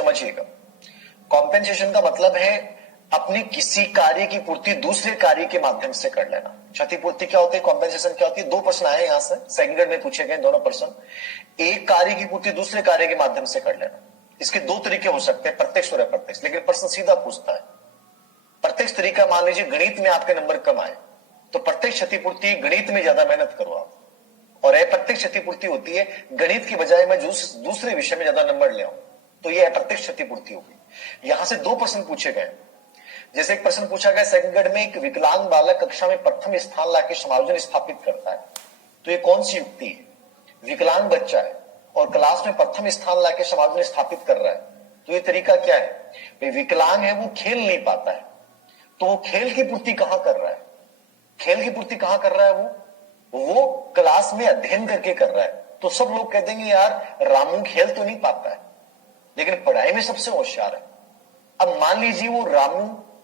समझिएगा, कॉम्पेंसेशन का मतलब है अपने किसी कार्य की पूर्ति दूसरे कार्य के माध्यम से कर लेना। क्षतिपूर्ति क्या होती है, कॉम्पेंसेशन क्या होती है? दो प्रश्न आए यहां से, सेकंड ग्रेड में पूछे गए दोनों प्रश्न। एक कार्य की पूर्ति दूसरे कार्य के माध्यम से कर लेना, इसके दो तरीके हो सकते हैं, प्रत्यक्ष और अप्रत्यक्ष, लेकिन प्रश्न सीधा पूछता है। प्रत्यक्ष तरीका, मान लीजिए गणित में आपके नंबर कम आए तो प्रत्यक्ष क्षतिपूर्ति, गणित में ज्यादा मेहनत करो आप, और अप्रत्यक्ष क्षतिपूर्ति होती है गणित की बजाय मैं दूसरे विषय में ज्यादा नंबर ले आऊं, तो ये अप्रत्यक्ष क्षतिपूर्ति होगी। यहां से दो प्रश्न पूछे गए। जैसे एक प्रश्न पूछा गया सेकंड ग्रेड में, एक विकलांग बालक कक्षा में प्रथम स्थान लाके समायोजन स्थापित करता है, तो ये कौन सी युक्ति है? विकलांग बच्चा है और क्लास में प्रथम स्थान लाके समायोजन स्थापित कर रहा है, तो ये तरीका क्या है? भाई विकलांग है, वो खेल नहीं पाता है, तो वो खेल की पूर्ति कहां कर रहा है? खेल की पूर्ति कहां कर रहा है? वो क्लास में अध्ययन करके कर रहा है। तो सब लोग कह देंगे यार रामू खेल तो नहीं पाता है लेकिन पढ़ाई में सबसे होशियार है। अब मान लीजिए वो रामू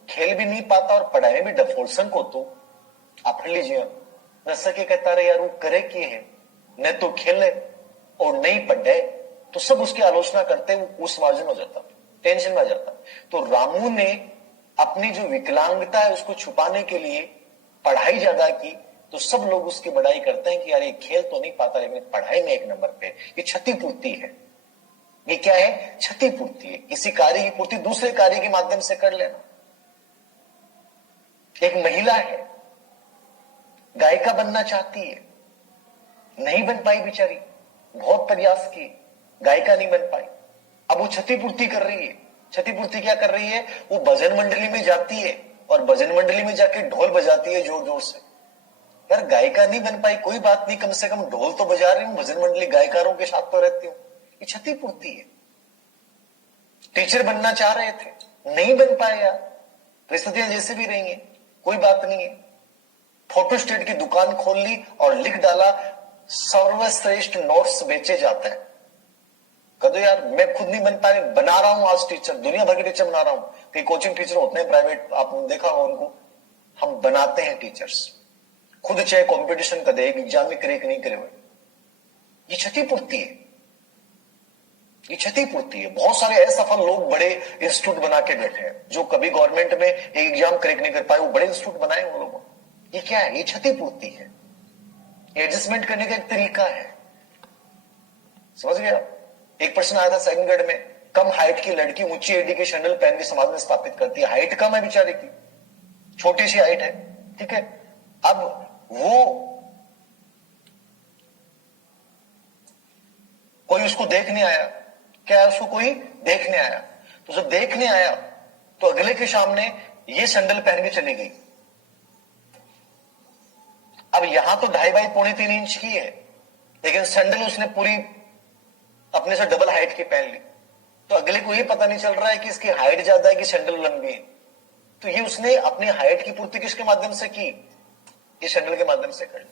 खेल भी नहीं पाता और पढ़ाई में भी डफोलसन को, तो आप पढ़ लीजिए न सके कहता रहे यार वो करे कि है, न तो खेले और नहीं पढ़े, तो सब उसकी आलोचना करते, वो उस मार्जिन हो जाता, टेंशन में आ जाता। तो रामू ने अपनी जो विकलांगता है उसको छुपाने के लिए पढ़ाई ज्यादा की, तो सब लोग उसकी बड़ाई करते हैं कि यार ये खेल तो नहीं पाता लेकिन पढ़ाई में एक नंबर पे। ये क्षतिपूर्ति है। ये क्या है? क्षतिपूर्ति है। किसी कार्य की पूर्ति दूसरे कार्य के माध्यम से कर लेना। एक महिला है, गायिका बनना चाहती है, नहीं बन पाई बेचारी, बहुत प्रयास की, गायिका नहीं बन पाई। अब वो क्षतिपूर्ति कर रही है। क्षतिपूर्ति क्या कर रही है? वो भजन मंडली में जाती है और भजन मंडली में जाके ढोल बजाती है जोर जोर से। यार गायिका नहीं बन पाई, कोई बात नहीं, कम से कम ढोल तो बजा रही हूं, भजन मंडली गायकारों के साथ तो रहती हूं। ये क्षतिपूर्ति है। टीचर बनना चाह रहे थे, नहीं बन पाए यार, परिस्थितियां जैसे भी रही हैं, कोई बात नहीं है। फोटोस्टेट की दुकान खोल ली और लिख डाला सर्वश्रेष्ठ नोट्स बेचे जाते हैं। कह दो यार मैं खुद नहीं बन पाए, बना रहा हूं आज टीचर, दुनिया भर के टीचर बना रहा हूं। कई कोचिंग टीचर होते हैं प्राइवेट, आपने देखा होगा उनको, हम बनाते हैं टीचर्स खुद, चाहे कंपटीशन कर दे, एग्जाम में करे कि नहीं करे हुए। ये क्षतिपूर्ति है। ये क्षतिपूर्ति है। बहुत सारे असफल लोग बड़े इंस्टीट्यूट बना के बैठे हैं, जो कभी गवर्नमेंट में एग्जाम क्रैक नहीं कर पाए, वो बड़े इंस्टीट्यूट बनाए उन लोगों ने। ये क्या है? ये क्षतिपूर्ति है। एडजस्टमेंट करने का एक तरीका है। समझ गए आप? एक प्रश्न आया था सेकंड ग्रेड में, कम हाइट की लड़की ऊंची एडी के सैंडल पहन के समाज में स्थापित करती है। हाइट कम है बेचारे की, छोटी सी हाइट है, ठीक है। अब वो कोई उसको देखने आया, क्या उसको कोई देखने आया, तो जब देखने आया तो अगले के सामने ये सैंडल पहन के चली गई। अब यहां तो 2.5 बाई 3.25 इंच की है, लेकिन सैंडल उसने पूरी अपने से डबल हाइट की पहन ली। तो अगले को ये पता नहीं चल रहा है कि इसकी हाइट ज्यादा है कि सैंडल लंबी है। तो ये उसने अपनी हाइट की पूर्ति किसके माध्यम से की? ये सैंडल के माध्यम से कर ली।